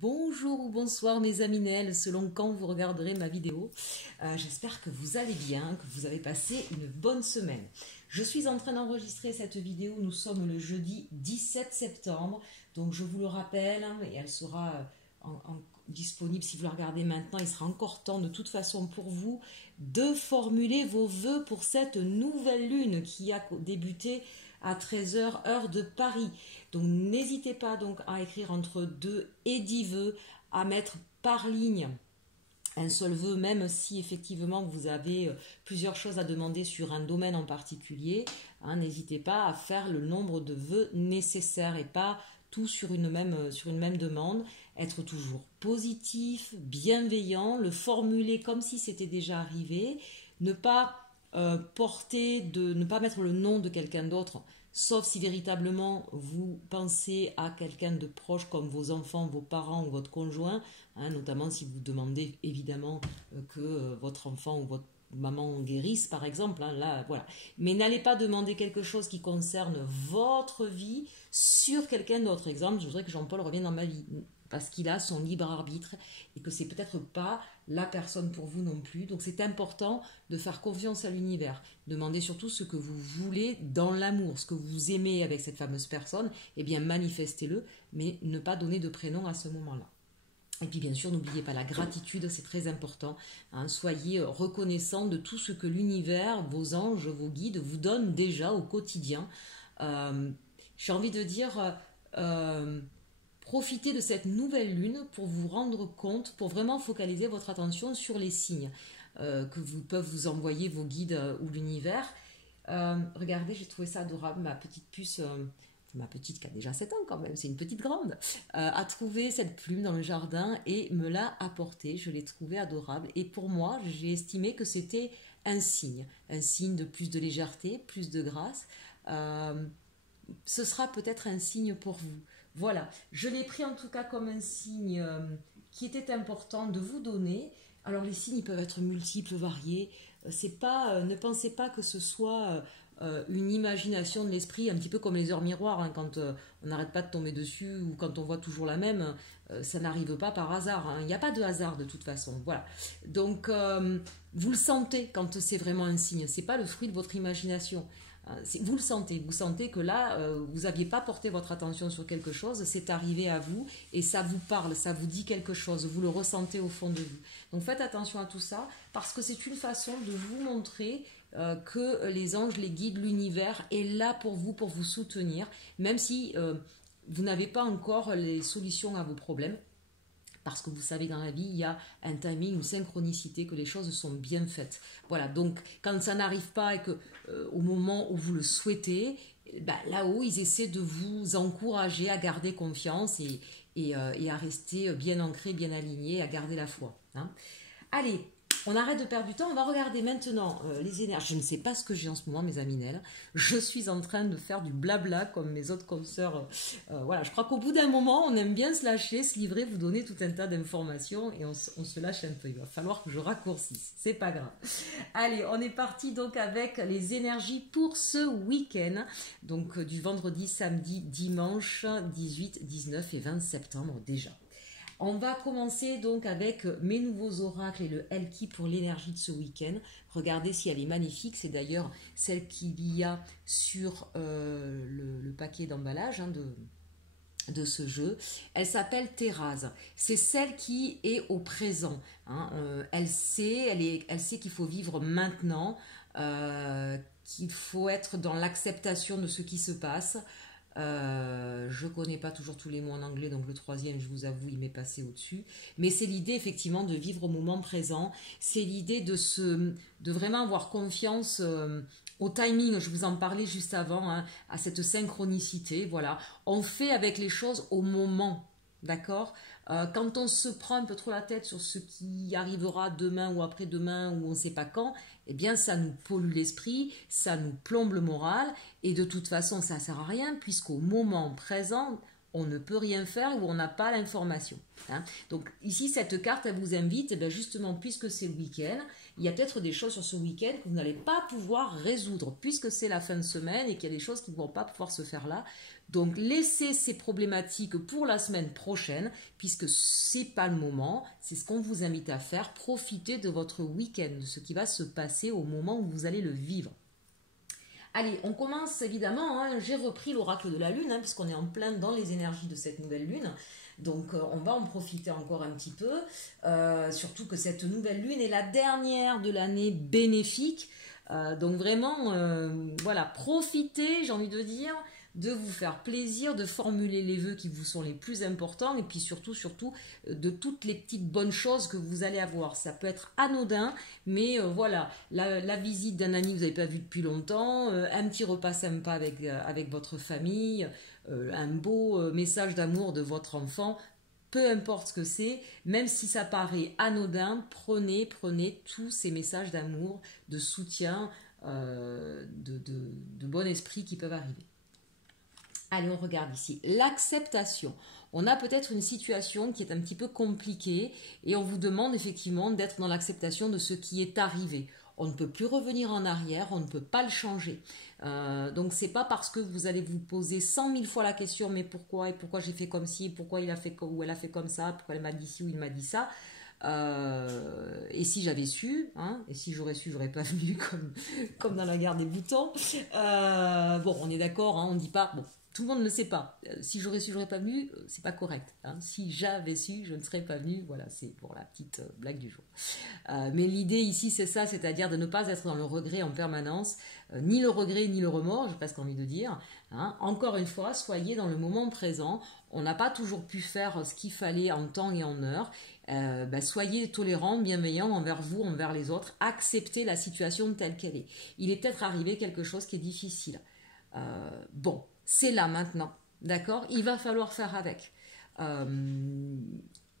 Bonjour ou bonsoir mes amis Nel, selon quand vous regarderez ma vidéo. J'espère que vous allez bien, que vous avez passé une bonne semaine. Je suis en train d'enregistrer cette vidéo, nous sommes le jeudi 17 septembre, donc je vous le rappelle, et elle sera disponible si vous la regardez maintenant, il sera encore temps de toute façon pour vous de formuler vos vœux pour cette nouvelle lune qui a débuté à 13 h heure de Paris. Donc n'hésitez pas donc à écrire entre 2 et 10 vœux, à mettre par ligne un seul vœu, même si effectivement vous avez plusieurs choses à demander sur un domaine en particulier. N'hésitez pas à faire le nombre de vœux nécessaires et pas tout sur une même demande. Être toujours positif, bienveillant, le formuler comme si c'était déjà arrivé, ne pas ne pas mettre le nom de quelqu'un d'autre, sauf si véritablement vous pensez à quelqu'un de proche comme vos enfants, vos parents ou votre conjoint, notamment si vous demandez évidemment que votre enfant ou votre maman guérisse par exemple, là voilà. Mais n'allez pas demander quelque chose qui concerne votre vie sur quelqu'un d'autre. Exemple, je voudrais que Jean-Paul revienne dans ma vie, parce qu'il a son libre arbitre et que c'est peut-être pas la personne pour vous non plus. Donc c'est important de faire confiance à l'univers. Demandez surtout ce que vous voulez dans l'amour, ce que vous aimez avec cette fameuse personne, eh bien manifestez-le, mais ne pas donner de prénom à ce moment-là. Et puis bien sûr, n'oubliez pas la gratitude, c'est très important. Soyez reconnaissant de tout ce que l'univers, vos anges, vos guides vous donnent déjà au quotidien. J'ai envie de dire... profitez de cette nouvelle lune pour vous rendre compte, pour vraiment focaliser votre attention sur les signes que peuvent vous envoyer vos guides ou l'univers. Regardez, j'ai trouvé ça adorable, ma petite puce, ma petite qui a déjà 7 ans quand même, c'est une petite grande, a trouvé cette plume dans le jardin et me l'a apportée. Je l'ai trouvée adorable et pour moi, j'ai estimé que c'était un signe de plus de légèreté, plus de grâce. Ce sera peut-être un signe pour vous. Voilà, je l'ai pris en tout cas comme un signe qui était important de vous donner. Alors les signes ils peuvent être multiples, variés. Ne pensez pas que ce soit une imagination de l'esprit, un petit peu comme les heures miroirs, quand on n'arrête pas de tomber dessus ou quand on voit toujours la même, ça n'arrive pas par hasard. Il n'y a pas de hasard de toute façon. Voilà. Donc vous le sentez quand c'est vraiment un signe. C'est pas le fruit de votre imagination. Vous le sentez, vous sentez que là, vous n'aviez pas porté votre attention sur quelque chose, c'est arrivé à vous et ça vous parle, ça vous dit quelque chose, vous le ressentez au fond de vous. Donc faites attention à tout ça parce que c'est une façon de vous montrer que les anges, les guides, l'univers est là pour vous soutenir, même si vous n'avez pas encore les solutions à vos problèmes. Parce que vous savez, dans la vie, il y a un timing, une synchronicité, que les choses sont bien faites. Voilà, donc quand ça n'arrive pas et que au moment où vous le souhaitez, là-haut, ils essaient de vous encourager à garder confiance et à rester bien ancré, bien aligné, à garder la foi. Allez, on arrête de perdre du temps, on va regarder maintenant les énergies. Je ne sais pas ce que j'ai en ce moment, mes amis Nel. Je suis en train de faire du blabla comme mes autres consoeurs. Voilà, je crois qu'au bout d'un moment, on aime bien se lâcher, se livrer, vous donner tout un tas d'informations et on se lâche un peu. Il va falloir que je raccourcisse, c'est pas grave. Allez, on est parti donc avec les énergies pour ce week-end. Donc du vendredi, samedi, dimanche, 18, 19 et 20 septembre déjà. On va commencer donc avec mes nouveaux oracles et le Elki pour l'énergie de ce week-end. Regardez si elle est magnifique. C'est d'ailleurs celle qu'il y a sur le paquet d'emballage de ce jeu. Elle s'appelle Thérèse. C'est celle qui est au présent. Elle sait qu'il faut vivre maintenant, qu'il faut être dans l'acceptation de ce qui se passe. Je ne connais pas toujours tous les mots en anglais, donc le troisième, je vous avoue, il m'est passé au-dessus. Mais c'est l'idée, effectivement, de vivre au moment présent. C'est l'idée de vraiment avoir confiance au timing. Je vous en parlais juste avant, à cette synchronicité. Voilà. On fait avec les choses au moment. D'accord ? Quand on se prend un peu trop la tête sur ce qui arrivera demain ou après-demain ou on ne sait pas quand, eh bien ça nous pollue l'esprit, ça nous plombe le moral et de toute façon ça ne sert à rien puisqu'au moment présent, on ne peut rien faire ou on n'a pas l'information. Donc ici cette carte elle vous invite, justement puisque c'est le week-end, il y a peut-être des choses sur ce week-end que vous n'allez pas pouvoir résoudre, puisque c'est la fin de semaine et qu'il y a des choses qui ne vont pas pouvoir se faire là. Donc laissez ces problématiques pour la semaine prochaine, puisque c'est pas le moment, c'est ce qu'on vous invite à faire. Profitez de votre week-end, de ce qui va se passer au moment où vous allez le vivre. Allez, on commence évidemment, hein, j'ai repris l'oracle de la lune, hein, puisqu'on est en plein dans les énergies de cette nouvelle lune. Donc on va en profiter encore un petit peu, surtout que cette nouvelle lune est la dernière de l'année bénéfique. Donc vraiment, voilà, profitez, j'ai envie de dire, de vous faire plaisir, de formuler les vœux qui vous sont les plus importants et puis surtout de toutes les petites bonnes choses que vous allez avoir. Ça peut être anodin, mais voilà, la visite d'un ami que vous n'avez pas vu depuis longtemps, un petit repas sympa avec votre famille, un beau message d'amour de votre enfant, peu importe ce que c'est, même si ça paraît anodin, prenez tous ces messages d'amour, de soutien, de bon esprit qui peuvent arriver. Allez, on regarde ici. L'acceptation. On a peut-être une situation qui est un petit peu compliquée et on vous demande effectivement d'être dans l'acceptation de ce qui est arrivé. On ne peut plus revenir en arrière, on ne peut pas le changer. Donc c'est pas parce que vous allez vous poser 100 000 fois la question mais pourquoi et pourquoi j'ai fait comme ci, pourquoi il a fait ou elle a fait comme ça, pourquoi elle m'a dit ci ou il m'a dit ça. Et si j'avais su, hein, et si j'aurais su, j'aurais pas venu comme dans la guerre des boutons. Bon, on est d'accord, hein, on dit pas, bon, tout le monde ne le sait pas. Si j'aurais su, j'aurais pas venu, c'est pas correct. Hein. Si j'avais su, je ne serais pas venu. Voilà, c'est pour la petite blague du jour. Mais l'idée ici, c'est ça, c'est-à-dire de ne pas être dans le regret en permanence, ni le regret ni le remords, j'ai presque envie de dire. Hein. Encore une fois, soyez dans le moment présent. On n'a pas toujours pu faire ce qu'il fallait en temps et en heure. Soyez tolérants, bienveillants envers vous, envers les autres. Acceptez la situation telle qu'elle est. Il est peut-être arrivé quelque chose qui est difficile. Bon, c'est là maintenant, d'accord? Il va falloir faire avec.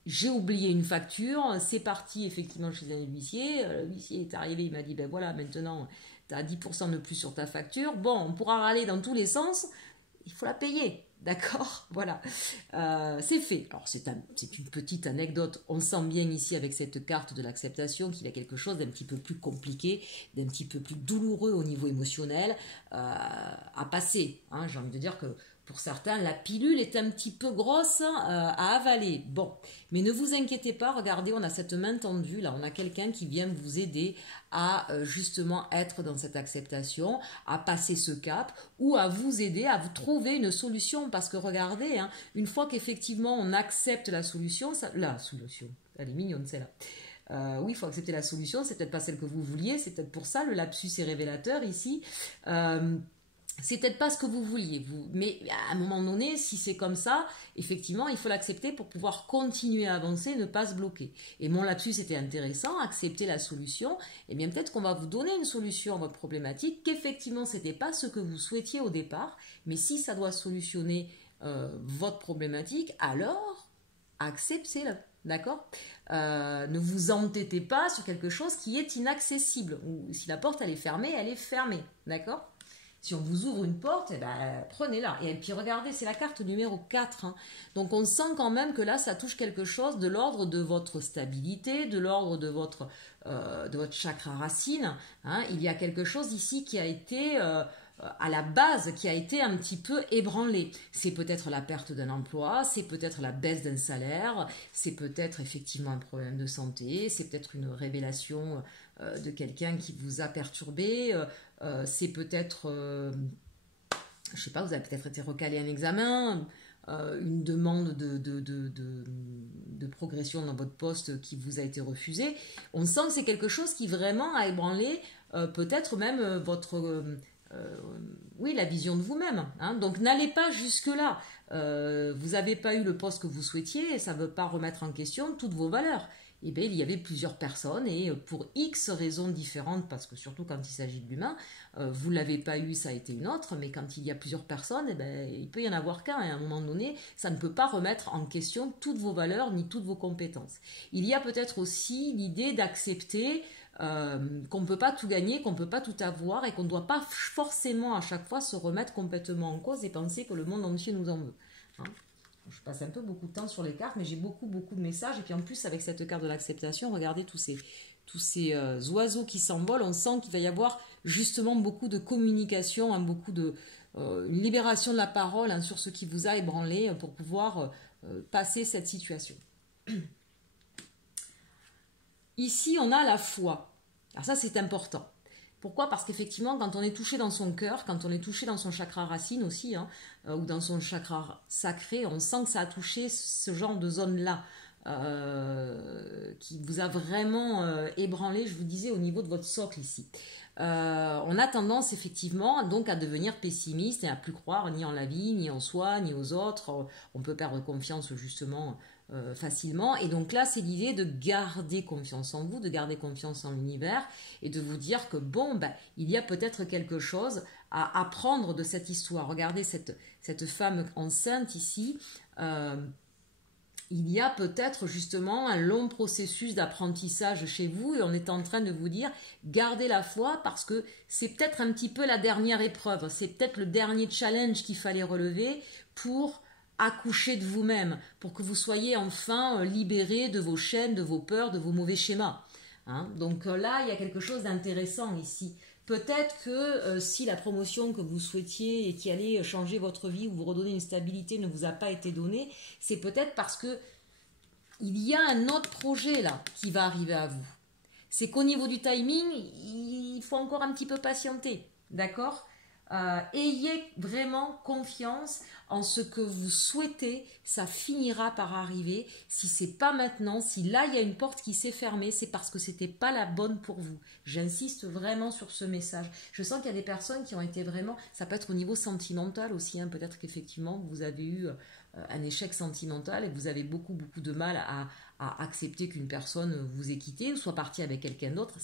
J'ai oublié une facture, c'est parti effectivement chez un huissier. L'huissier est arrivé, il m'a dit, ben voilà, maintenant, tu as 10% de plus sur ta facture. Bon, on pourra râler dans tous les sens, il faut la payer. D'accord, voilà, c'est fait. Alors c'est une petite anecdote, on sent bien ici avec cette carte de l'acceptation qu'il y a quelque chose d'un petit peu plus compliqué, d'un petit peu plus douloureux au niveau émotionnel à passer. Hein. J'ai envie de dire que pour certains, la pilule est un petit peu grosse à avaler. Bon, mais ne vous inquiétez pas, regardez, on a cette main tendue, là, on a quelqu'un qui vient vous aider à justement être dans cette acceptation, à passer ce cap, ou à vous aider à vous trouver une solution. Parce que regardez, hein, une fois qu'effectivement on accepte la solution, elle est mignonne celle-là. Oui, il faut accepter la solution, c'est peut-être pas celle que vous vouliez, c'est peut-être pour ça le lapsus est révélateur ici. C'est peut-être pas ce que vous vouliez, mais à un moment donné, si c'est comme ça, effectivement, il faut l'accepter pour pouvoir continuer à avancer, ne pas se bloquer. Et mon lapsus était intéressant, accepter la solution, et bien peut-être qu'on va vous donner une solution à votre problématique, qu'effectivement, c'était pas ce que vous souhaitiez au départ, mais si ça doit solutionner votre problématique, alors acceptez-le. D'accord? Ne vous entêtez pas sur quelque chose qui est inaccessible. Ou si la porte elle est fermée. D'accord? Si on vous ouvre une porte, eh ben, prenez-la. Et puis regardez, c'est la carte numéro 4. Hein. Donc on sent quand même que là, ça touche quelque chose de l'ordre de votre stabilité, de l'ordre de votre chakra racine. Hein. Il y a quelque chose ici qui a été à la base, qui a été un petit peu ébranlé. C'est peut-être la perte d'un emploi, c'est peut-être la baisse d'un salaire, c'est peut-être effectivement un problème de santé, c'est peut-être une révélation de quelqu'un qui vous a perturbé, c'est peut-être, je sais pas, vous avez peut-être été recalé à un examen, une demande de progression dans votre poste qui vous a été refusée. On sent que c'est quelque chose qui vraiment a ébranlé peut-être même votre... oui, la vision de vous-même. Hein. Donc n'allez pas jusque-là. Vous n'avez pas eu le poste que vous souhaitiez et ça ne veut pas remettre en question toutes vos valeurs. Eh bien, il y avait plusieurs personnes et pour X raisons différentes, parce que surtout quand il s'agit de l'humain, vous ne l'avez pas eu, ça a été une autre, mais quand il y a plusieurs personnes, eh bien, il peut y en avoir qu'un. Et à un moment donné, ça ne peut pas remettre en question toutes vos valeurs ni toutes vos compétences. Il y a peut-être aussi l'idée d'accepter qu'on ne peut pas tout gagner, qu'on ne peut pas tout avoir et qu'on ne doit pas forcément à chaque fois se remettre complètement en cause et penser que le monde entier nous en veut. Hein. Je passe un peu beaucoup de temps sur les cartes, mais j'ai beaucoup de messages. Et puis en plus, avec cette carte de l'acceptation, regardez tous tous ces oiseaux qui s'envolent, on sent qu'il va y avoir justement beaucoup de communication, hein, beaucoup de une libération de la parole, hein, sur ce qui vous a ébranlé, pour pouvoir passer cette situation. Ici, on a la foi. Alors ça, c'est important. Pourquoi? Parce qu'effectivement, quand on est touché dans son cœur, quand on est touché dans son chakra racine aussi, hein, ou dans son chakra sacré, on sent que ça a touché ce genre de zone-là, qui vous a vraiment ébranlé, je vous disais, au niveau de votre socle ici. On a tendance effectivement donc à devenir pessimiste et à plus croire ni en la vie, ni en soi, ni aux autres. On peut perdre confiance justement facilement. Et donc là, c'est l'idée de garder confiance en vous, de garder confiance en l'univers et de vous dire que bon, ben, il y a peut-être quelque chose à apprendre de cette histoire. Regardez cette femme enceinte ici. Il y a peut-être justement un long processus d'apprentissage chez vous et on est en train de vous dire gardez la foi parce que c'est peut-être un petit peu la dernière épreuve, c'est peut-être le dernier challenge qu'il fallait relever pour accoucher de vous-même, pour que vous soyez enfin libéré de vos chaînes, de vos peurs, de vos mauvais schémas. Hein, donc là, il y a quelque chose d'intéressant ici. Peut-être que si la promotion que vous souhaitiez et qui allait changer votre vie ou vous redonner une stabilité ne vous a pas été donnée, c'est peut-être parce que il y a un autre projet là qui va arriver à vous. C'est qu'au niveau du timing, il faut encore un petit peu patienter, d'accord? Ayez vraiment confiance en ce que vous souhaitez, ça finira par arriver. Si c'est pas maintenant, si là il y a une porte qui s'est fermée, c'est parce que c'était pas la bonne pour vous. J'insiste vraiment sur ce message. Je sens qu'il y a des personnes qui ont été vraiment, ça peut être au niveau sentimental aussi, hein, peut-être qu'effectivement vous avez eu un échec sentimental et vous avez beaucoup de mal à accepter qu'une personne vous ait quitté ou soit partie avec quelqu'un d'autre.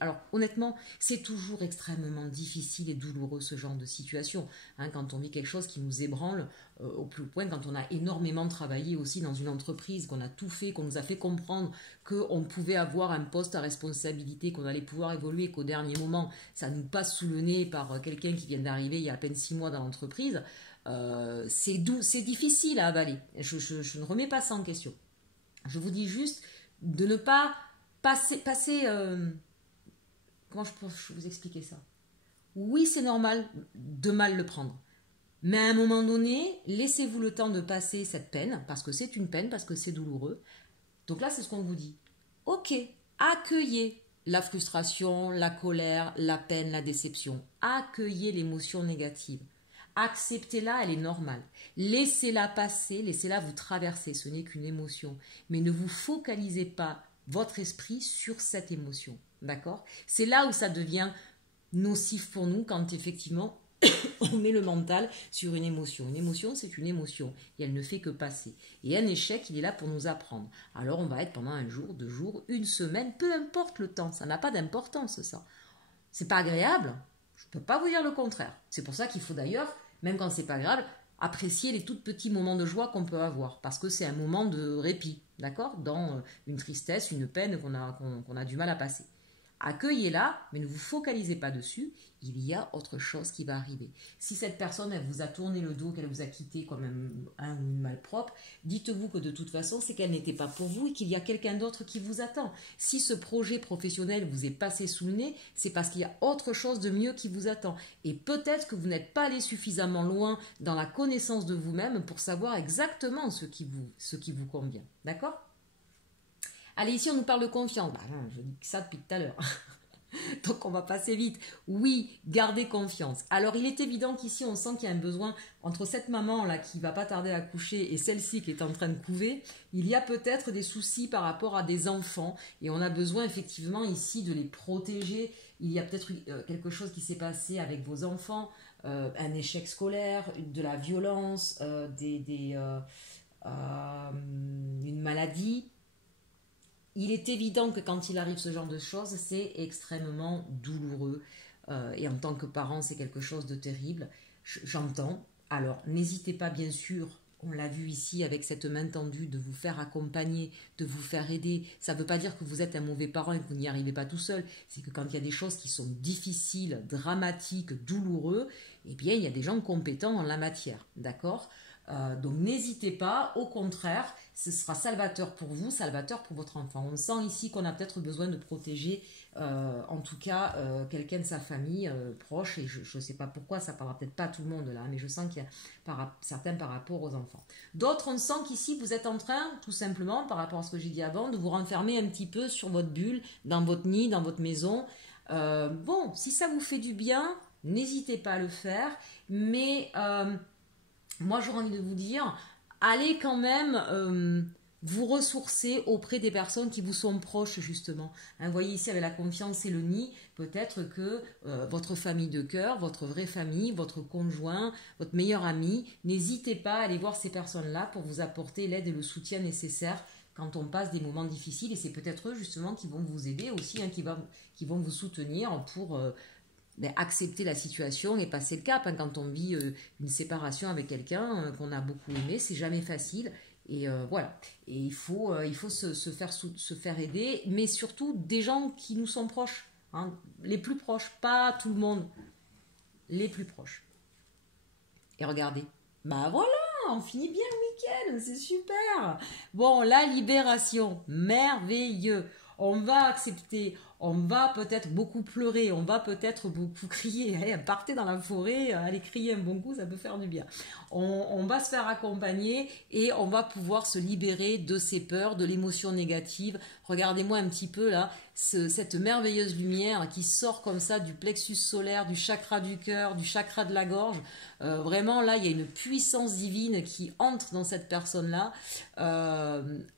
Alors honnêtement, c'est toujours extrêmement difficile et douloureux ce genre de situation, hein, quand on vit quelque chose qui nous ébranle au plus haut point, quand on a énormément travaillé aussi dans une entreprise, qu'on a tout fait, qu'on nous a fait comprendre qu'on pouvait avoir un poste à responsabilité, qu'on allait pouvoir évoluer, qu'au dernier moment, ça nous passe sous le nez par quelqu'un qui vient d'arriver il y a à peine 6 mois dans l'entreprise. C'est difficile à avaler. Je ne remets pas ça en question. Je vous dis juste de ne pas passer comment je peux vous expliquer ça? Oui, c'est normal de mal le prendre. Mais à un moment donné, laissez-vous le temps de passer cette peine, parce que c'est une peine, parce que c'est douloureux. Donc là, c'est ce qu'on vous dit. Ok, accueillez la frustration, la colère, la peine, la déception. Accueillez l'émotion négative. Acceptez-la, elle est normale. Laissez-la passer, laissez-la vous traverser, ce n'est qu'une émotion. Mais ne vous focalisez pas votre esprit sur cette émotion. D'accord? C'est là où ça devient nocif pour nous, quand effectivement on met le mental sur une émotion. Une émotion, c'est une émotion et elle ne fait que passer. Et un échec, il est là pour nous apprendre. Alors on va être pendant un jour, 2 jours, une semaine, peu importe le temps, ça n'a pas d'importance ça. C'est pas agréable, je ne peux pas vous dire le contraire. C'est pour ça qu'il faut d'ailleurs, même quand c'est pas agréable, apprécier les tout petits moments de joie qu'on peut avoir, parce que c'est un moment de répit, d'accord, dans une tristesse, une peine qu'on a du mal à passer. Accueillez-la, mais ne vous focalisez pas dessus, il y a autre chose qui va arriver. Si cette personne, elle vous a tourné le dos, qu'elle vous a quitté comme un ou une malpropre, dites-vous que de toute façon, c'est qu'elle n'était pas pour vous et qu'il y a quelqu'un d'autre qui vous attend. Si ce projet professionnel vous est passé sous le nez, c'est parce qu'il y a autre chose de mieux qui vous attend. Et peut-être que vous n'êtes pas allé suffisamment loin dans la connaissance de vous-même pour savoir exactement ce qui vous convient. D'accord ? Allez, ici, on nous parle de confiance. Je dis ça depuis tout à l'heure. Donc, on va passer vite. Oui, gardez confiance. Alors, il est évident qu'ici, on sent qu'il y a un besoin entre cette maman-là qui va pas tarder à coucher et celle-ci qui est en train de couver. Il y a peut-être des soucis par rapport à des enfants et on a besoin effectivement ici de les protéger. Il y a peut-être quelque chose qui s'est passé avec vos enfants, un échec scolaire, de la violence, une maladie. Il est évident que quand il arrive ce genre de choses, c'est extrêmement douloureux. Et en tant que parent, c'est quelque chose de terrible. J'entends. Alors, n'hésitez pas, bien sûr, on l'a vu ici avec cette main tendue, de vous faire accompagner, de vous faire aider. Ça ne veut pas dire que vous êtes un mauvais parent et que vous n'y arrivez pas tout seul. C'est que quand il y a des choses qui sont difficiles, dramatiques, douloureux, eh bien, il y a des gens compétents en la matière. D'accord ? Donc n'hésitez pas, au contraire, ce sera salvateur pour vous, salvateur pour votre enfant. On sent ici qu'on a peut-être besoin de protéger, en tout cas, quelqu'un de sa famille proche, et je ne sais pas pourquoi, ça ne parlera peut-être pas à tout le monde là, mais je sens qu'il y a certains par rapport aux enfants. D'autres, on sent qu'ici, vous êtes en train, tout simplement, par rapport à ce que j'ai dit avant, de vous renfermer un petit peu sur votre bulle, dans votre nid, dans votre maison. Bon, si ça vous fait du bien, n'hésitez pas à le faire, mais moi j'aurais envie de vous dire, allez quand même vous ressourcer auprès des personnes qui vous sont proches justement. Hein, vous voyez ici avec la confiance et le nid, peut-être que votre famille de cœur, votre vraie famille, votre conjoint, votre meilleur ami, n'hésitez pas à aller voir ces personnes-là pour vous apporter l'aide et le soutien nécessaire quand on passe des moments difficiles, et c'est peut-être eux justement qui vont vous aider aussi, hein, qui vont vous soutenir pour accepter la situation et passer le cap. Hein. Quand on vit une séparation avec quelqu'un qu'on a beaucoup aimé, c'est jamais facile. Et voilà. Et il faut se faire aider, mais surtout des gens qui nous sont proches, hein, les plus proches, pas tout le monde, les plus proches. Et regardez, bah voilà, on finit bien le week-end, c'est super. Bon, la libération, merveilleux. On va accepter, on va peut-être beaucoup pleurer, on va peut-être beaucoup crier. Allez, partez dans la forêt, allez crier un bon coup, ça peut faire du bien. On va se faire accompagner et on va pouvoir se libérer de ces peurs, de l'émotion négative. Regardez-moi un petit peu là, cette merveilleuse lumière qui sort comme ça du plexus solaire, du chakra du cœur, du chakra de la gorge. Vraiment là, il y a une puissance divine qui entre dans cette personne-là.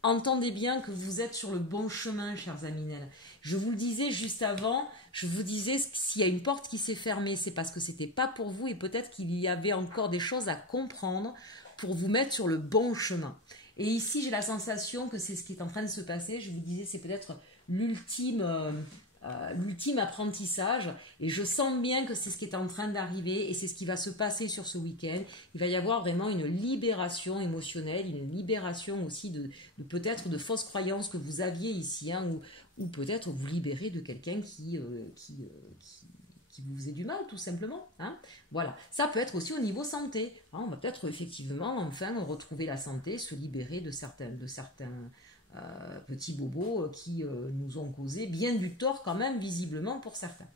Entendez bien que vous êtes sur le bon chemin, chers Aminel. Je vous le disais juste avant, je vous disais s'il y a une porte qui s'est fermée, c'est parce que c'était pas pour vous et peut-être qu'il y avait encore des choses à comprendre pour vous mettre sur le bon chemin. Et ici, j'ai la sensation que c'est ce qui est en train de se passer. Je vous disais, c'est peut-être l'ultime apprentissage, et je sens bien que c'est ce qui est en train d'arriver et c'est ce qui va se passer sur ce week-end. Il va y avoir vraiment une libération émotionnelle, une libération aussi de peut-être de fausses croyances que vous aviez ici, hein, ou peut-être vous libérer de quelqu'un qui vous faisait du mal, tout simplement. Hein. Voilà. Ça peut être aussi au niveau santé. Hein. On va peut-être effectivement enfin retrouver la santé, se libérer de certains petits bobos qui nous ont causé bien du tort quand même, visiblement pour certains.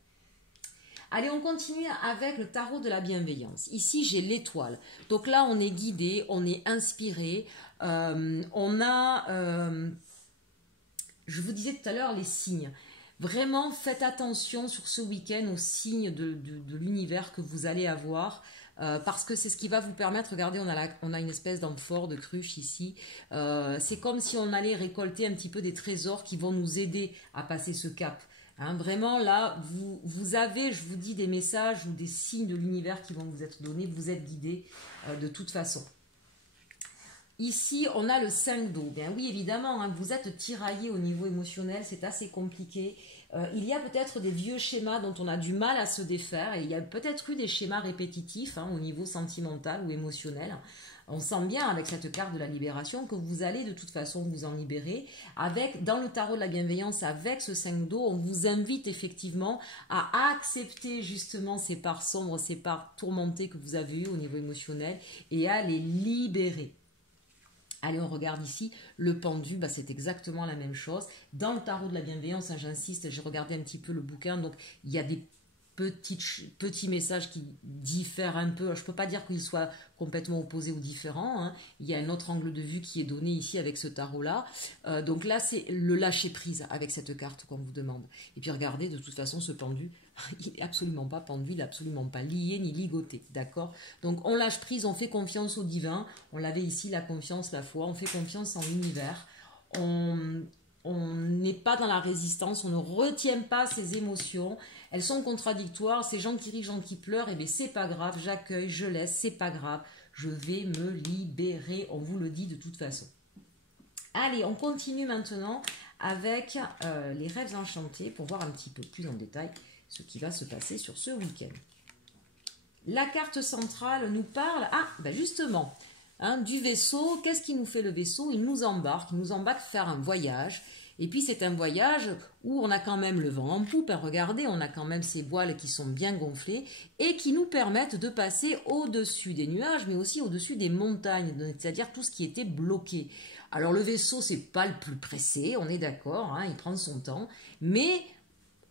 Allez, on continue avec le tarot de la bienveillance. Ici, j'ai l'étoile. Donc là, on est guidé, on est inspiré. Je vous disais tout à l'heure les signes. Vraiment, faites attention sur ce week-end aux signes de l'univers que vous allez avoir. Parce que c'est ce qui va vous permettre, regardez, on a une espèce d'amphore, de cruche ici. C'est comme si on allait récolter un petit peu des trésors qui vont nous aider à passer ce cap. Hein, vraiment, là, vous avez, je vous dis, des messages ou des signes de l'univers qui vont vous être donnés. Vous êtes guidés de toute façon. Ici, on a le 5 d'eau. Bien oui, évidemment, hein, vous êtes tiraillé au niveau émotionnel, c'est assez compliqué. Il y a peut-être des vieux schémas dont on a du mal à se défaire, et il y a peut-être eu des schémas répétitifs hein, au niveau sentimental ou émotionnel. On sent bien avec cette carte de la libération que vous allez de toute façon vous en libérer. Dans le tarot de la bienveillance, avec ce 5 d'eau, on vous invite effectivement à accepter justement ces parts sombres, ces parts tourmentées que vous avez eues au niveau émotionnel et à les libérer. Allez, on regarde ici, le pendu, bah, c'est exactement la même chose. Dans le tarot de la bienveillance, hein, j'insiste, j'ai regardé un petit peu le bouquin, donc il y a des petits messages qui diffèrent un peu. Je ne peux pas dire qu'ils soient complètement opposés ou différents. Hein. Il y a un autre angle de vue qui est donné ici avec ce tarot-là. Donc là, c'est le lâcher-prise avec cette carte qu'on vous demande. Et puis regardez, de toute façon, ce pendu, il n'est absolument pas pendu, il n'est absolument pas lié ni ligoté. D'accord ? Donc on lâche prise, on fait confiance au divin. On l'avait ici, la confiance, la foi. On fait confiance en l'univers. On n'est pas dans la résistance, on ne retient pas ses émotions. Elles sont contradictoires, ces gens qui rient, gens qui pleurent, et bien c'est pas grave, j'accueille, je laisse, c'est pas grave, je vais me libérer, on vous le dit de toute façon. Allez, on continue maintenant avec les rêves enchantés pour voir un petit peu plus en détail ce qui va se passer sur ce week-end. La carte centrale nous parle, ben justement, Hein, du vaisseau, qu'est-ce qui nous fait le vaisseau? Il nous embarque faire un voyage. Et puis c'est un voyage où on a quand même le vent en poupe. Hein, regardez, on a quand même ces voiles qui sont bien gonflées et qui nous permettent de passer au-dessus des nuages, mais aussi au-dessus des montagnes, c'est-à-dire tout ce qui était bloqué. Alors le vaisseau, c'est pas le plus pressé, on est d'accord, hein, il prend son temps, mais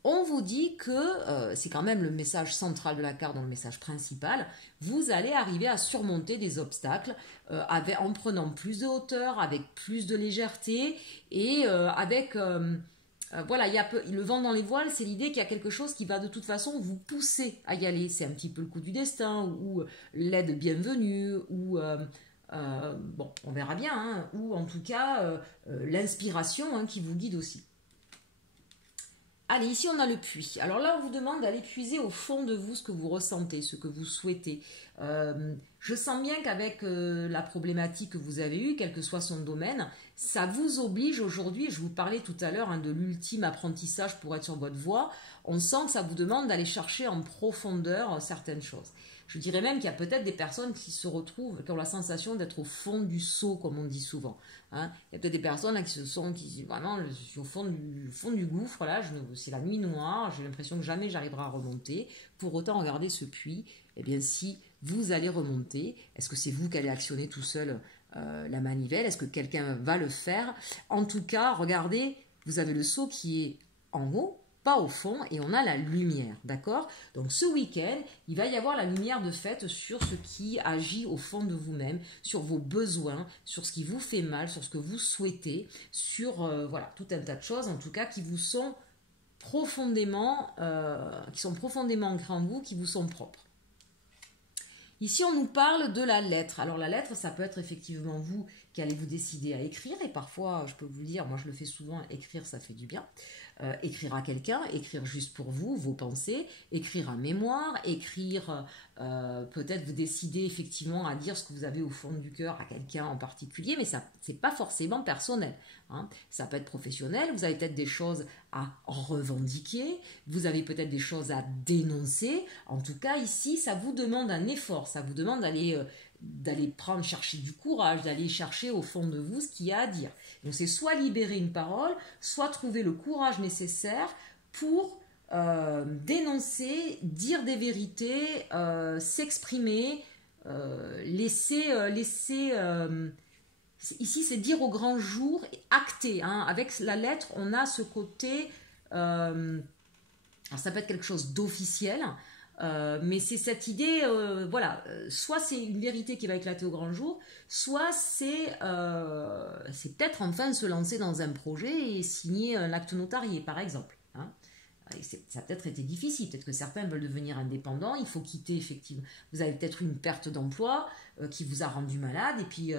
on vous dit que, c'est quand même le message central de la carte dans le message principal, vous allez arriver à surmonter des obstacles en prenant plus de hauteur, avec plus de légèreté et voilà, le vent dans les voiles, c'est l'idée qu'il y a quelque chose qui va de toute façon vous pousser à y aller. C'est un petit peu le coup du destin ou l'aide bienvenue ou... bon, on verra bien, hein, ou en tout cas l'inspiration hein, qui vous guide aussi. Allez, ici on a le puits. Alors là, on vous demande d'aller puiser au fond de vous ce que vous ressentez, ce que vous souhaitez. Je sens bien qu'avec la problématique que vous avez eue, quel que soit son domaine, ça vous oblige aujourd'hui, je vous parlais tout à l'heure hein, de l'ultime apprentissage pour être sur votre voie, on sent que ça vous demande d'aller chercher en profondeur certaines choses. Je dirais même qu'il y a peut-être des personnes qui se retrouvent, qui ont la sensation d'être au fond du seau, comme on dit souvent. Hein. Il y a peut-être des personnes là, qui disent vraiment, je suis au fond du gouffre, là, c'est la nuit noire, j'ai l'impression que jamais j'arriverai à remonter. Pour autant, regardez ce puits, eh bien si vous allez remonter, est-ce que c'est vous qui allez actionner tout seul la manivelle? Est-ce que quelqu'un va le faire? En tout cas, regardez, vous avez le seau qui est en haut, pas au fond, et on a la lumière, d'accord? Donc ce week-end, il va y avoir la lumière de fait sur ce qui agit au fond de vous-même, sur vos besoins, sur ce qui vous fait mal, sur ce que vous souhaitez, sur voilà, tout un tas de choses, en tout cas, qui vous sont profondément ancrées en vous, qui vous sont propres. Ici, on nous parle de la lettre. Alors la lettre, ça peut être effectivement vous qui allez vous décider à écrire, et parfois, je peux vous le dire, moi je le fais souvent, écrire, ça fait du bien. Écrire à quelqu'un, écrire juste pour vous, vos pensées, écrire un mémoire, écrire, peut-être vous décider effectivement à dire ce que vous avez au fond du cœur à quelqu'un en particulier, mais ça, c'est pas forcément personnel. Hein. Ça peut être professionnel, vous avez peut-être des choses à revendiquer, vous avez peut-être des choses à dénoncer. En tout cas, ici, ça vous demande un effort, ça vous demande d'aller chercher du courage, d'aller chercher au fond de vous ce qu'il y a à dire. Donc c'est soit libérer une parole, soit trouver le courage nécessaire pour dénoncer, dire des vérités, s'exprimer, ici c'est dire au grand jour, acter. Hein. Avec la lettre, on a ce côté, alors ça peut être quelque chose d'officiel, mais c'est cette idée, voilà, soit c'est une vérité qui va éclater au grand jour, soit c'est peut-être enfin se lancer dans un projet et signer un acte notarié, par exemple. Hein. Ça a peut-être été difficile, peut-être que certains veulent devenir indépendants, il faut quitter effectivement. Vous avez peut-être eu une perte d'emploi qui vous a rendu malade, et puis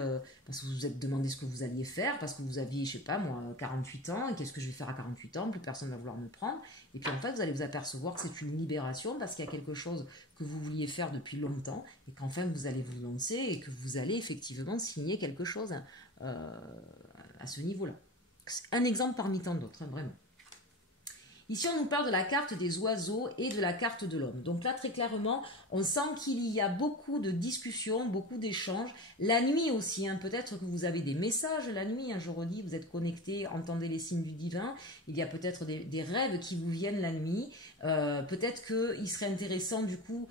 parce que vous vous êtes demandé ce que vous alliez faire, parce que vous aviez, je sais pas moi, 48 ans, et qu'est-ce que je vais faire à 48 ans, plus personne ne va vouloir me prendre, et puis en fait vous allez vous apercevoir que c'est une libération, parce qu'il y a quelque chose que vous vouliez faire depuis longtemps, et qu'enfin vous allez vous lancer, et que vous allez effectivement signer quelque chose à ce niveau-là. Un exemple parmi tant d'autres, hein, vraiment. Ici, on nous parle de la carte des oiseaux et de la carte de l'homme. Donc là, très clairement, on sent qu'il y a beaucoup de discussions, beaucoup d'échanges. La nuit aussi, hein, peut-être que vous avez des messages la nuit, hein, je redis, vous êtes connectés, entendez les signes du divin. Il y a peut-être des rêves qui vous viennent la nuit. Peut-être qu'il serait intéressant, du coup,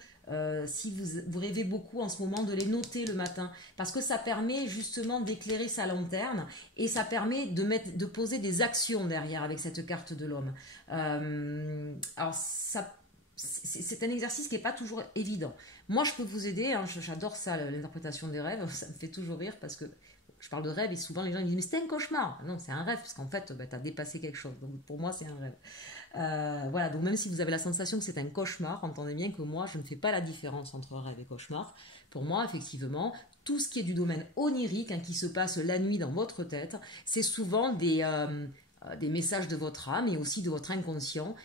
si vous rêvez beaucoup en ce moment, de les noter le matin, parce que ça permet justement d'éclairer sa lanterne et ça permet de poser des actions derrière avec cette carte de l'homme. Alors c'est un exercice qui n'est pas toujours évident. Moi je peux vous aider, hein, j'adore ça, l'interprétation des rêves, ça me fait toujours rire parce que je parle de rêve et souvent les gens me disent mais c'est un cauchemar. Non, c'est un rêve parce qu'en fait tu as dépassé quelque chose, donc pour moi c'est un rêve. Voilà, donc même si vous avez la sensation que c'est un cauchemar, entendez bien que moi je ne fais pas la différence entre rêve et cauchemar. Pour moi, effectivement, tout ce qui est du domaine onirique, hein, qui se passe la nuit dans votre tête, c'est souvent des messages de votre âme et aussi de votre inconscient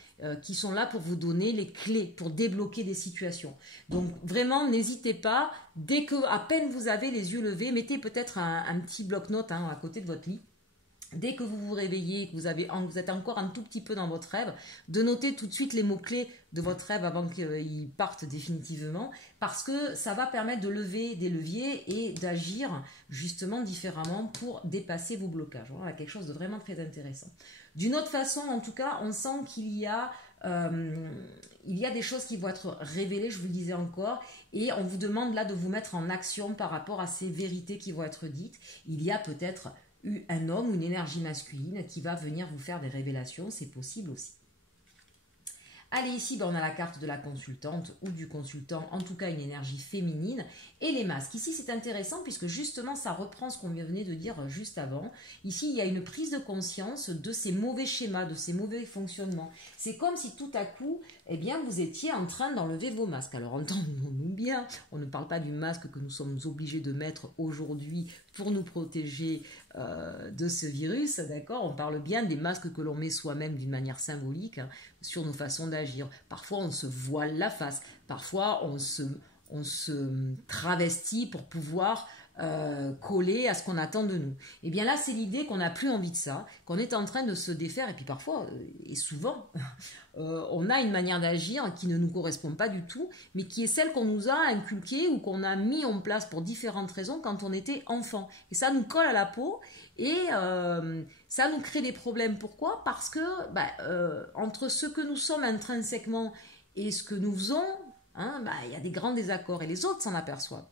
qui sont là pour vous donner les clés, pour débloquer des situations. Donc vraiment, n'hésitez pas, dès que à peine vous avez les yeux levés, mettez peut-être un petit bloc-notes, hein, à côté de votre lit. Dès que vous vous réveillez, que vous êtes encore un tout petit peu dans votre rêve, de noter tout de suite les mots-clés de votre rêve avant qu'ils partent définitivement, parce que ça va permettre de lever des leviers et d'agir justement différemment pour dépasser vos blocages. Voilà, quelque chose de vraiment très intéressant. D'une autre façon, en tout cas, on sent qu'il y a des choses qui vont être révélées, je vous le disais encore, et on vous demande là de vous mettre en action par rapport à ces vérités qui vont être dites. Il y a peut-être un homme ou une énergie masculine qui va venir vous faire des révélations, c'est possible aussi. Allez, ici, on a la carte de la consultante ou du consultant, en tout cas une énergie féminine, et les masques. Ici, c'est intéressant puisque justement, ça reprend ce qu'on venait de dire juste avant. Ici, il y a une prise de conscience de ces mauvais schémas, de ces mauvais fonctionnements. C'est comme si tout à coup, eh bien, vous étiez en train d'enlever vos masques. Alors, entendons-nous bien, on ne parle pas du masque que nous sommes obligés de mettre aujourd'hui pour nous protéger de ce virus, d'accord? On parle bien des masques que l'on met soi-même d'une manière symbolique sur nos façons d'agir. Parfois, on se voile la face. Parfois, on se travestit pour pouvoir coller à ce qu'on attend de nous. Et bien là, c'est l'idée qu'on n'a plus envie de ça, qu'on est en train de se défaire. Et puis parfois, et souvent, on a une manière d'agir qui ne nous correspond pas du tout, mais qui est celle qu'on nous a inculquée ou qu'on a mis en place pour différentes raisons quand on était enfant. Et ça nous colle à la peau et ça nous crée des problèmes. Pourquoi? Parce que entre ce que nous sommes intrinsèquement et ce que nous faisons, il y a des grands désaccords et les autres s'en aperçoivent.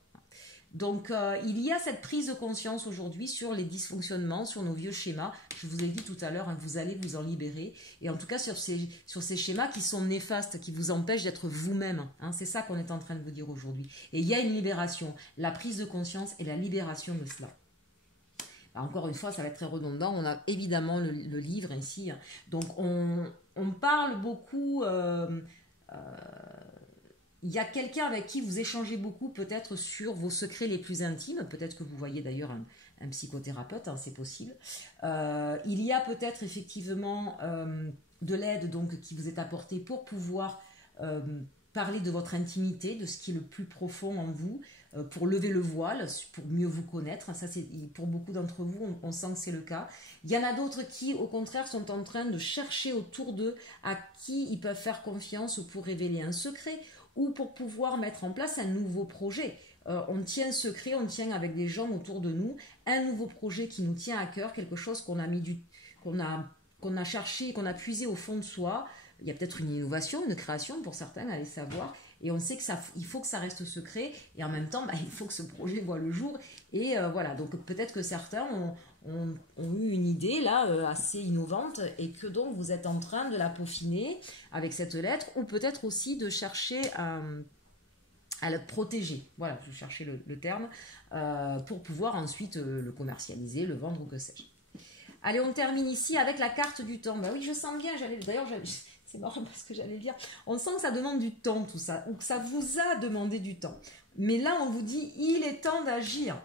Donc, il y a cette prise de conscience aujourd'hui sur les dysfonctionnements, sur nos vieux schémas. Je vous ai dit tout à l'heure, vous allez vous en libérer. Et en tout cas, sur ces schémas qui sont néfastes, qui vous empêchent d'être vous-même. C'est ça qu'on est en train de vous dire aujourd'hui. Et il y a une libération, la prise de conscience et la libération de cela. Encore une fois, ça va être très redondant. On a évidemment le livre ici. Donc, on parle beaucoup... il y a quelqu'un avec qui vous échangez beaucoup, peut-être sur vos secrets les plus intimes. Peut-être que vous voyez d'ailleurs un psychothérapeute, c'est possible. Il y a peut-être effectivement de l'aide donc qui vous est apportée pour pouvoir parler de votre intimité, de ce qui est le plus profond en vous, pour lever le voile, pour mieux vous connaître. Ça, c'est pour beaucoup d'entre vous, on sent que c'est le cas. Il y en a d'autres qui, au contraire, sont en train de chercher autour d'eux à qui ils peuvent faire confiance pour révéler un secret ou pour pouvoir mettre en place un nouveau projet. On tient secret, on tient avec des gens autour de nous un nouveau projet qui nous tient à cœur, quelque chose qu'on a cherché, qu'on a puisé au fond de soi. Il y a peut-être une innovation, une création pour certains, allez savoir. Et on sait qu'il faut que ça reste secret. Et en même temps, il faut que ce projet voit le jour. Et voilà, donc peut-être que certains ont eu une idée là assez innovante et que donc vous êtes en train de la peaufiner avec cette lettre ou peut-être aussi de chercher à le protéger. Voilà, je cherchais le terme pour pouvoir ensuite le commercialiser, le vendre ou que sais-je. Allez, on termine ici avec la carte du temps. Oui, je sens bien, c'est marrant parce que j'allais dire, on sent que ça demande du temps tout ça, ou que ça vous a demandé du temps. Mais là, on vous dit, il est temps d'agir.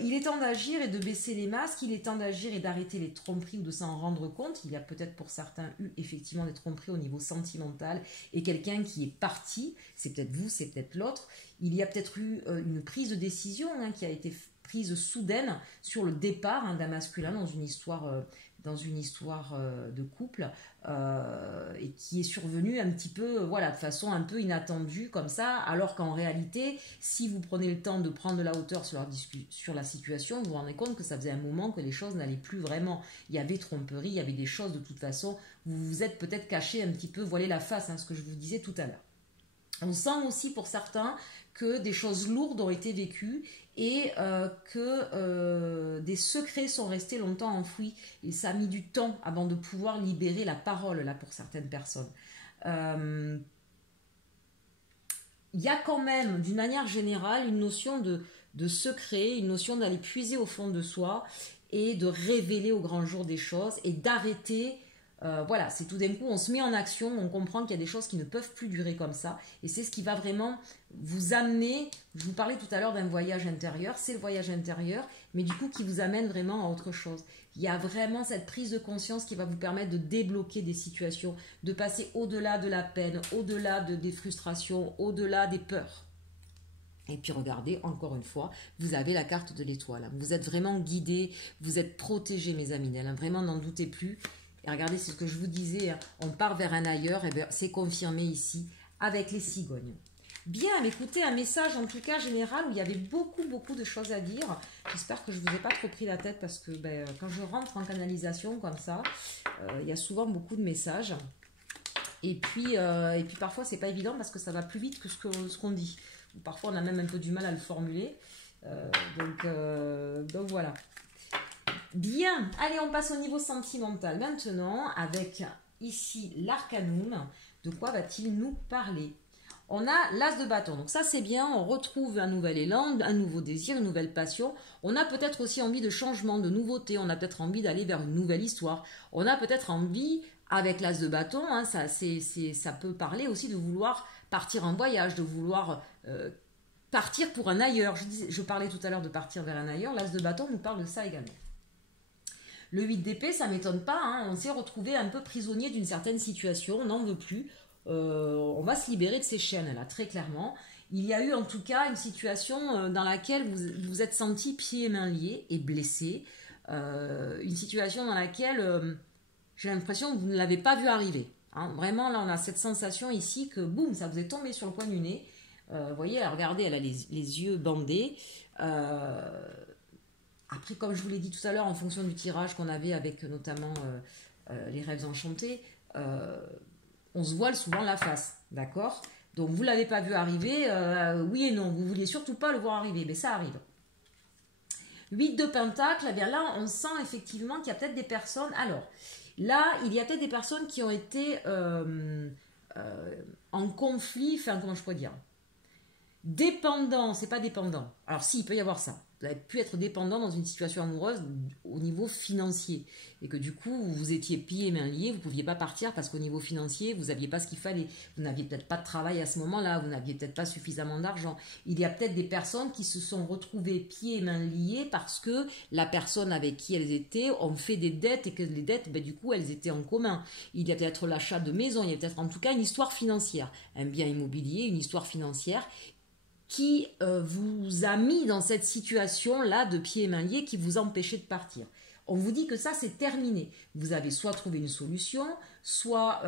Il est temps d'agir et de baisser les masques, il est temps d'agir et d'arrêter les tromperies ou de s'en rendre compte. Il y a peut-être pour certains eu effectivement des tromperies au niveau sentimental et quelqu'un qui est parti, c'est peut-être vous, c'est peut-être l'autre. Il y a peut-être eu une prise de décision qui a été prise soudaine sur le départ d'un masculin dans une histoire de couple et qui est survenue un petit peu, de façon un peu inattendue comme ça, alors qu'en réalité, si vous prenez le temps de prendre de la hauteur sur la situation, vous vous rendez compte que ça faisait un moment que les choses n'allaient plus vraiment. Il y avait tromperie, il y avait des choses de toute façon, vous vous êtes peut-être caché un petit peu, voilé la face, ce que je vous disais tout à l'heure. On sent aussi pour certains que des choses lourdes ont été vécues et que des secrets sont restés longtemps enfouis. Et ça a mis du temps avant de pouvoir libérer la parole là pour certaines personnes. Il y a quand même, d'une manière générale, une notion de secret, une notion d'aller puiser au fond de soi et de révéler au grand jour des choses et d'arrêter. C'est tout d'un coup, on se met en action, on comprend qu'il y a des choses qui ne peuvent plus durer comme ça. Et c'est ce qui va vraiment vous amener, je vous parlais tout à l'heure d'un voyage intérieur, c'est le voyage intérieur, mais du coup qui vous amène vraiment à autre chose. Il y a vraiment cette prise de conscience qui va vous permettre de débloquer des situations, de passer au-delà de la peine, au-delà des frustrations, au-delà des peurs. Et puis regardez, encore une fois, vous avez la carte de l'étoile. Vous êtes vraiment guidés, vous êtes protégés, mes amis. Vraiment, n'en doutez plus. Et regardez, c'est ce que je vous disais, on part vers un ailleurs, et bien c'est confirmé ici avec les cigognes. Bien, mais écoutez, un message en tout cas général où il y avait beaucoup de choses à dire. J'espère que je ne vous ai pas trop pris la tête parce que quand je rentre en canalisation comme ça, il y a souvent beaucoup de messages. Et puis parfois, c'est pas évident parce que ça va plus vite que ce qu'on dit. Parfois, on a même un peu du mal à le formuler. Donc voilà. Bien, allez, on passe au niveau sentimental maintenant avec ici l'arcanum. De quoi va-t-il nous parler? On a l'as de bâton, donc ça c'est bien, on retrouve un nouvel élan, un nouveau désir, une nouvelle passion. On a peut-être aussi envie de changement, de nouveauté, on a peut-être envie d'aller vers une nouvelle histoire. On a peut-être envie, avec l'as de bâton, hein, ça peut parler aussi de vouloir partir en voyage, de vouloir partir pour un ailleurs. Je parlais tout à l'heure de partir vers un ailleurs, l'as de bâton nous parle de ça également. Le 8 d'épée, ça ne m'étonne pas, hein, on s'est retrouvé un peu prisonnier d'une certaine situation, on n'en veut plus. On va se libérer de ces chaînes là, très clairement. Il y a eu en tout cas une situation dans laquelle vous vous êtes senti pieds et mains liés et blessé. Une situation dans laquelle j'ai l'impression que vous ne l'avez pas vu arriver. Hein. Vraiment, là, on a cette sensation ici que boum, ça vous est tombé sur le coin du nez. Vous voyez, regardez, elle a les yeux bandés. Après, comme je vous l'ai dit tout à l'heure, en fonction du tirage qu'on avait avec notamment les rêves enchantés, on se voile souvent la face, d'accord? Donc, vous ne l'avez pas vu arriver, oui et non, vous ne vouliez surtout pas le voir arriver, mais ça arrive. 8 de Pentacle, eh bien là, on sent effectivement qu'il y a peut-être des personnes... Alors, là, il y a peut-être des personnes qui ont été en conflit, enfin, comment je pourrais dire? Dépendant, c'est pas dépendant. Alors si, il peut y avoir ça. Vous avez pu être dépendant dans une situation amoureuse au niveau financier. Et que du coup, vous étiez pieds et mains liés, vous ne pouviez pas partir parce qu'au niveau financier, vous n'aviez pas ce qu'il fallait. Vous n'aviez peut-être pas de travail à ce moment-là, vous n'aviez peut-être pas suffisamment d'argent. Il y a peut-être des personnes qui se sont retrouvées pieds et mains liés parce que la personne avec qui elles étaient ont fait des dettes et que les dettes, du coup, elles étaient en commun. Il y a peut-être l'achat de maison, il y a peut-être en tout cas une histoire financière. Un bien immobilier, une histoire financière qui vous a mis dans cette situation-là de pieds et mains liés qui vous empêchait de partir. On vous dit que ça, c'est terminé. Vous avez soit trouvé une solution, soit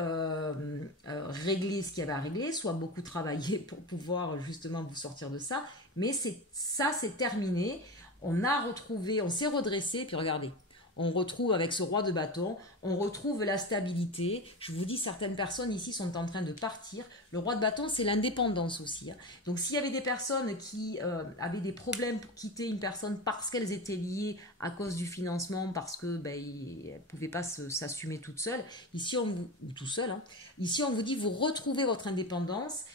réglé ce qu'il y avait à régler, soit beaucoup travaillé pour pouvoir justement vous sortir de ça. Mais ça, c'est terminé. On a retrouvé, on s'est redressé, puis regardez. On retrouve avec ce roi de bâton, on retrouve la stabilité. Je vous dis, certaines personnes ici sont en train de partir. Le roi de bâton, c'est l'indépendance aussi. Hein. Donc, s'il y avait des personnes qui avaient des problèmes pour quitter une personne parce qu'elles étaient liées à cause du financement, parce que elles ne pouvaient pas s'assumer toutes seules, ici on vous, ou tout seul, hein, ici on vous dit, vous retrouvez votre indépendance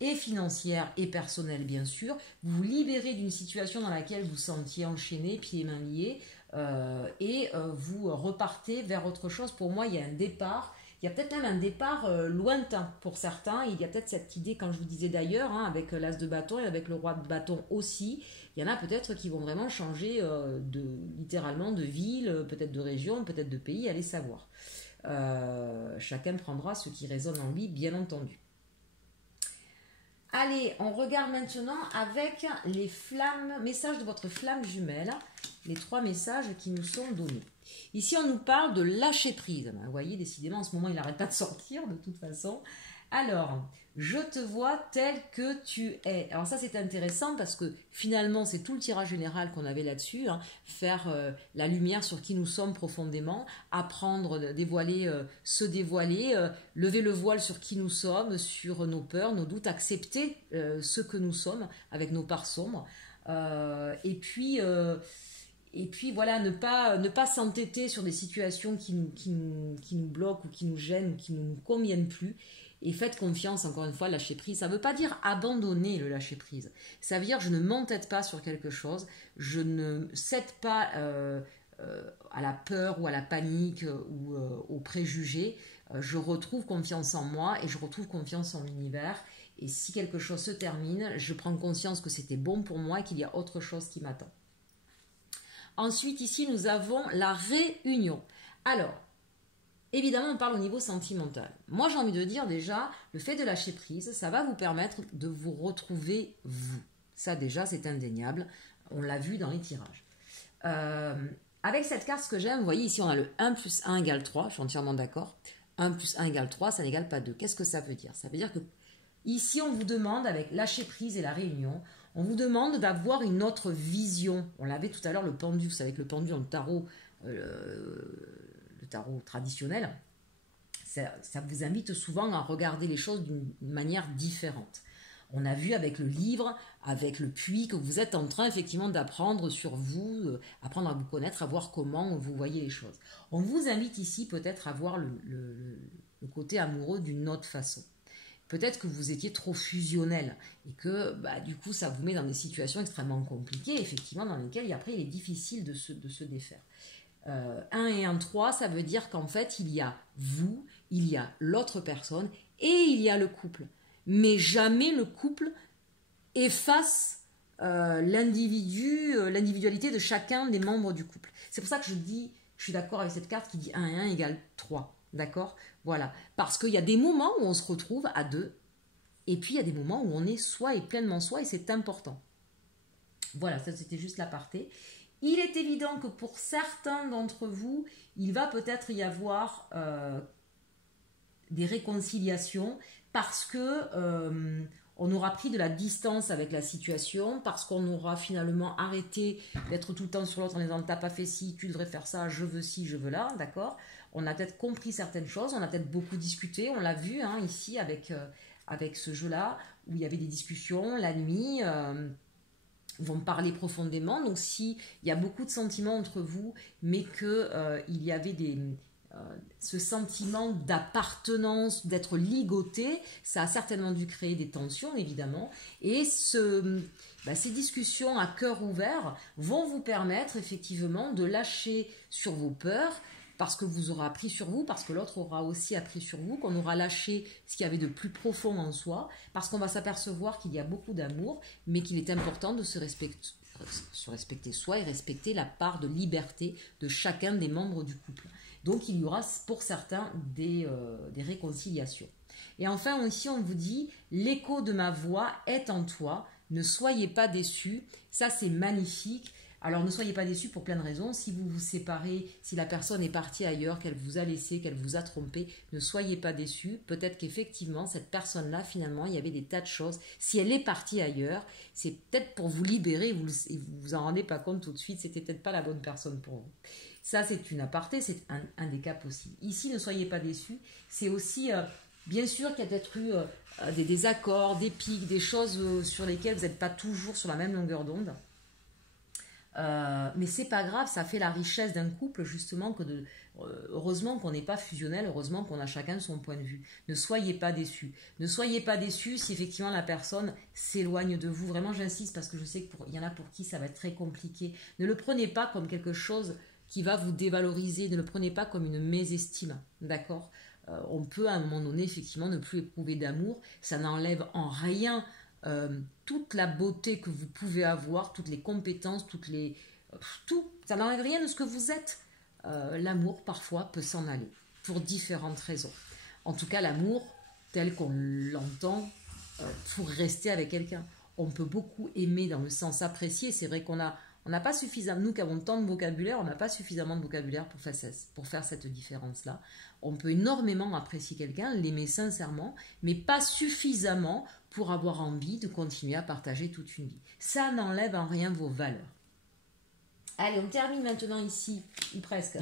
et financière et personnelle bien sûr. Vous vous libérez d'une situation dans laquelle vous sentiez enchaîné, pieds et mains liés. Vous repartez vers autre chose. Pour moi, il y a un départ. Il y a peut-être même un départ lointain pour certains. Il y a peut-être cette idée, quand je vous disais d'ailleurs, hein, avec l'as de bâton et avec le roi de bâton aussi. Il y en a peut-être qui vont vraiment changer littéralement de ville, peut-être de région, peut-être de pays, allez savoir. Chacun prendra ce qui résonne en lui, bien entendu. Allez, on regarde maintenant avec les messages de votre flamme jumelle, les 3 messages qui nous sont donnés. Ici, on nous parle de lâcher prise. Vous voyez, décidément, en ce moment, il n'arrête pas de sortir, de toute façon. Alors, je te vois tel que tu es. Alors ça, c'est intéressant parce que finalement, c'est tout le tirage général qu'on avait là-dessus. Hein. Faire la lumière sur qui nous sommes profondément, apprendre, dévoiler, se dévoiler, lever le voile sur qui nous sommes, sur nos peurs, nos doutes, accepter ce que nous sommes avec nos parts sombres. Et puis voilà, ne pas s'entêter sur des situations qui nous bloquent ou qui nous gênent ou qui ne nous conviennent plus. Et faites confiance, encore une fois, lâcher prise. Ça ne veut pas dire abandonner le lâcher prise. Ça veut dire je ne m'entête pas sur quelque chose, je ne cède pas à la peur ou à la panique ou aux préjugés. Je retrouve confiance en moi et je retrouve confiance en l'univers. Et si quelque chose se termine, je prends conscience que c'était bon pour moi et qu'il y a autre chose qui m'attend. Ensuite, ici, nous avons la réunion. Alors, évidemment, on parle au niveau sentimental. Moi, j'ai envie de dire déjà, le fait de lâcher prise, ça va vous permettre de vous retrouver vous. Ça déjà, c'est indéniable. On l'a vu dans les tirages. Avec cette carte, ce que j'aime, vous voyez ici, on a le 1 plus 1 égale 3. Je suis entièrement d'accord. 1 plus 1 égale 3, ça n'égale pas 2. Qu'est-ce que ça veut dire? Ça veut dire que ici, on vous demande, avec lâcher prise et la réunion, on vous demande d'avoir une autre vision. On l'avait tout à l'heure, le pendu. Vous savez que le pendu dans le tarot traditionnel, ça vous invite souvent à regarder les choses d'une manière différente. On a vu avec le livre, avec le puits, que vous êtes en train effectivement d'apprendre sur vous, apprendre à vous connaître, à voir comment vous voyez les choses. On vous invite ici peut-être à voir le côté amoureux d'une autre façon. Peut-être que vous étiez trop fusionnel et que du coup ça vous met dans des situations extrêmement compliquées, effectivement, dans lesquelles après il est difficile de se défaire. 1 et 1, 3, ça veut dire qu'en fait il y a vous, il y a l'autre personne et il y a le couple. Mais jamais le couple efface l'individualité de chacun des membres du couple. C'est pour ça que je suis d'accord avec cette carte qui dit 1 et 1 égale 3. D'accord? Voilà. Parce qu'il y a des moments où on se retrouve à deux, et puis il y a des moments où on est soi et pleinement soi, et c'est important. Voilà, ça c'était juste l'aparté. Il est évident que pour certains d'entre vous, il va peut-être y avoir des réconciliations, parce que on aura pris de la distance avec la situation, parce qu'on aura finalement arrêté d'être tout le temps sur l'autre en disant t'as pas fait ci, tu devrais faire ça, je veux ci, je veux là, d'accord? On a peut-être compris certaines choses, on a peut-être beaucoup discuté, on l'a vu ici avec ce jeu-là, où il y avait des discussions la nuit, vont parler profondément. Donc s'il y a beaucoup de sentiments entre vous, mais qu'il y avait ce sentiment d'appartenance, d'être ligoté, ça a certainement dû créer des tensions, évidemment. Et ces discussions à cœur ouvert vont vous permettre effectivement de lâcher sur vos peurs, parce que vous aurez appris sur vous, parce que l'autre aura aussi appris sur vous, qu'on aura lâché ce qu'il y avait de plus profond en soi, parce qu'on va s'apercevoir qu'il y a beaucoup d'amour, mais qu'il est important de se respecter soi et respecter la part de liberté de chacun des membres du couple. Donc il y aura pour certains des réconciliations. Et enfin ici on vous dit, l'écho de ma voix est en toi, ne soyez pas déçus, ça c'est magnifique. Alors ne soyez pas déçus pour plein de raisons. Si vous vous séparez, si la personne est partie ailleurs, qu'elle vous a laissé, qu'elle vous a trompé, ne soyez pas déçus. Peut-être qu'effectivement, cette personne-là, finalement, il y avait des tas de choses. Si elle est partie ailleurs, c'est peut-être pour vous libérer, vous vous en rendez pas compte tout de suite, c'était peut-être pas la bonne personne pour vous. Ça, c'est une aparté, c'est un des cas possibles. Ici, ne soyez pas déçus. C'est aussi, bien sûr qu'il y a peut-être eu des désaccords, des pics, des choses sur lesquelles vous n'êtes pas toujours sur la même longueur d'onde. Mais c'est pas grave, ça fait la richesse d'un couple justement heureusement qu'on n'est pas fusionnel, heureusement qu'on a chacun son point de vue. Ne soyez pas déçus. Ne soyez pas déçus si effectivement la personne s'éloigne de vous. Vraiment j'insiste parce que je sais qu'il y en a pour qui ça va être très compliqué. Ne le prenez pas comme quelque chose qui va vous dévaloriser, ne le prenez pas comme une mésestime, d'accord? On peut à un moment donné effectivement ne plus éprouver d'amour, ça n'enlève en rien toute la beauté que vous pouvez avoir, toutes les compétences, tout, ça n'enlève rien de ce que vous êtes. L'amour, parfois, peut s'en aller, pour différentes raisons. En tout cas, l'amour, tel qu'on l'entend, pour rester avec quelqu'un. On peut beaucoup aimer dans le sens apprécié. C'est vrai qu'on n'a pas suffisamment, nous qui avons tant de vocabulaire, on n'a pas suffisamment de vocabulaire pour faire cette différence-là. On peut énormément apprécier quelqu'un, l'aimer sincèrement, mais pas suffisamment pour avoir envie de continuer à partager toute une vie. Ça n'enlève en rien vos valeurs. Allez, on termine maintenant ici, ou presque,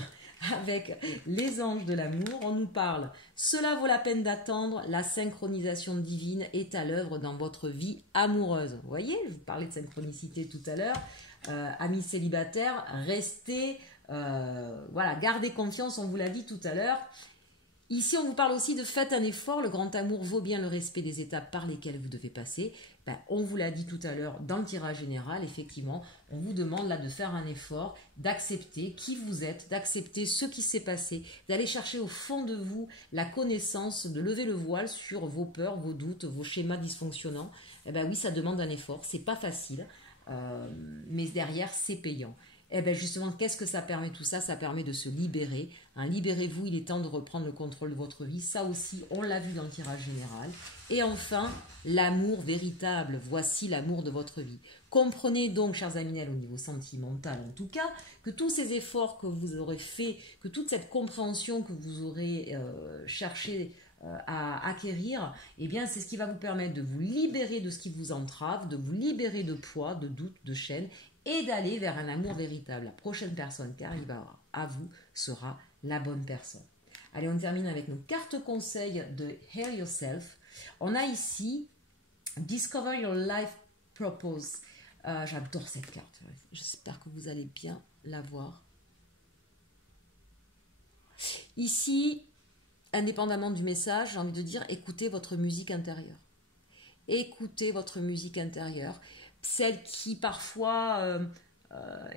avec les anges de l'amour. On nous parle, cela vaut la peine d'attendre, la synchronisation divine est à l'œuvre dans votre vie amoureuse. Vous voyez, je vous parlais de synchronicité tout à l'heure. Amis célibataires, restez, gardez confiance, on vous l'a dit tout à l'heure. Ici, on vous parle aussi de faites un effort, le grand amour vaut bien le respect des étapes par lesquelles vous devez passer. On vous l'a dit tout à l'heure dans le tirage général, effectivement, on vous demande là de faire un effort, d'accepter qui vous êtes, d'accepter ce qui s'est passé, d'aller chercher au fond de vous la connaissance, de lever le voile sur vos peurs, vos doutes, vos schémas dysfonctionnants. Oui, ça demande un effort, c'est pas facile, mais derrière, c'est payant. Eh bien justement, qu'est-ce que ça permet tout ça? Ça permet de se libérer. Hein, libérez-vous, il est temps de reprendre le contrôle de votre vie. Ça aussi, on l'a vu dans le tirage général. Et enfin, l'amour véritable. Voici l'amour de votre vie. Comprenez donc, chers Aminel, au niveau sentimental en tout cas, que tous ces efforts que vous aurez faits, que toute cette compréhension que vous aurez cherché à acquérir, eh bien, c'est ce qui va vous permettre de vous libérer de ce qui vous entrave, de vous libérer de poids, de doutes, de chaînes, et d'aller vers un amour véritable. La prochaine personne qui arrivera à vous sera la bonne personne. Allez, on termine avec nos cartes conseils de Heal Yourself. On a ici Discover Your Life Purpose. J'adore cette carte. J'espère que vous allez bien la voir. Ici, indépendamment du message, j'ai envie de dire, écoutez votre musique intérieure. Écoutez votre musique intérieure. Celle qui parfois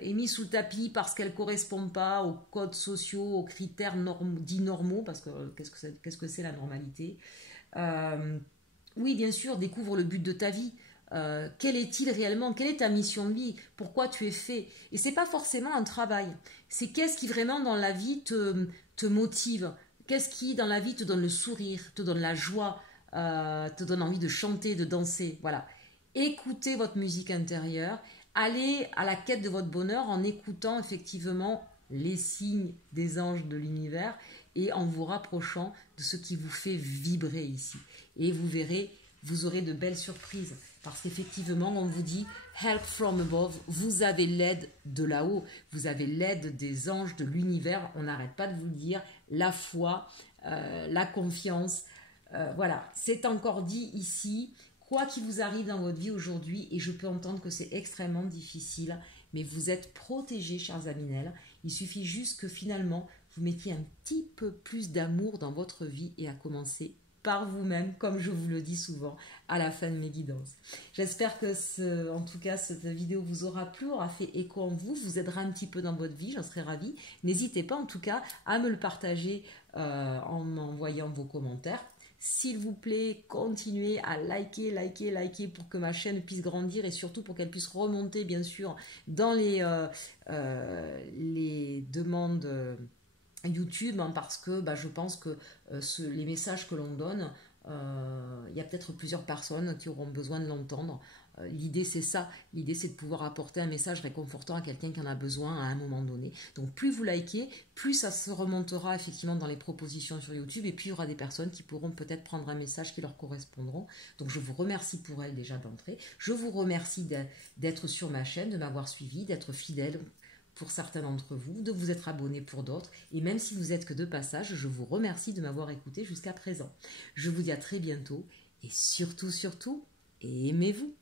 est mise sous le tapis parce qu'elle ne correspond pas aux codes sociaux, aux critères dits normaux, parce que qu'est-ce que c'est la normalité? Oui, bien sûr, découvre le but de ta vie. Quel est-il réellement? Quelle est ta mission de vie? Pourquoi tu es fait? Et c'est pas forcément un travail. C'est qu'est-ce qui vraiment dans la vie te motive? Qu'est-ce qui dans la vie te donne le sourire, te donne la joie, te donne envie de chanter, de danser? Voilà. Écoutez votre musique intérieure. Allez à la quête de votre bonheur en écoutant effectivement les signes des anges de l'univers et en vous rapprochant de ce qui vous fait vibrer ici. Et vous verrez, vous aurez de belles surprises. Parce qu'effectivement, on vous dit « Help from above », vous avez l'aide de là-haut, vous avez l'aide des anges de l'univers, on n'arrête pas de vous le dire, la foi, la confiance, voilà, c'est encore dit ici, quoi qu'il vous arrive dans votre vie aujourd'hui, et je peux entendre que c'est extrêmement difficile, mais vous êtes protégés, chers Aminel, il suffit juste que finalement, vous mettiez un petit peu plus d'amour dans votre vie et à commencer par vous-même, comme je vous le dis souvent à la fin de mes guidances. J'espère que en tout cas cette vidéo vous aura plu, aura fait écho en vous, vous aidera un petit peu dans votre vie, j'en serais ravie. N'hésitez pas en tout cas à me le partager en m'envoyant vos commentaires. S'il vous plaît, continuez à liker pour que ma chaîne puisse grandir et surtout pour qu'elle puisse remonter bien sûr dans les demandes YouTube, hein, parce que je pense que les messages que l'on donne, il y a peut-être plusieurs personnes qui auront besoin de l'entendre. L'idée c'est ça, l'idée c'est de pouvoir apporter un message réconfortant à quelqu'un qui en a besoin à un moment donné. Donc plus vous likez, plus ça se remontera effectivement dans les propositions sur YouTube et puis il y aura des personnes qui pourront peut-être prendre un message qui leur correspondront. Donc je vous remercie pour elles déjà d'entrée. Je vous remercie d'être sur ma chaîne, de m'avoir suivi, d'être fidèle pour certains d'entre vous, de vous être abonné pour d'autres. Et même si vous êtes que de passage, je vous remercie de m'avoir écouté jusqu'à présent. Je vous dis à très bientôt et surtout, aimez-vous.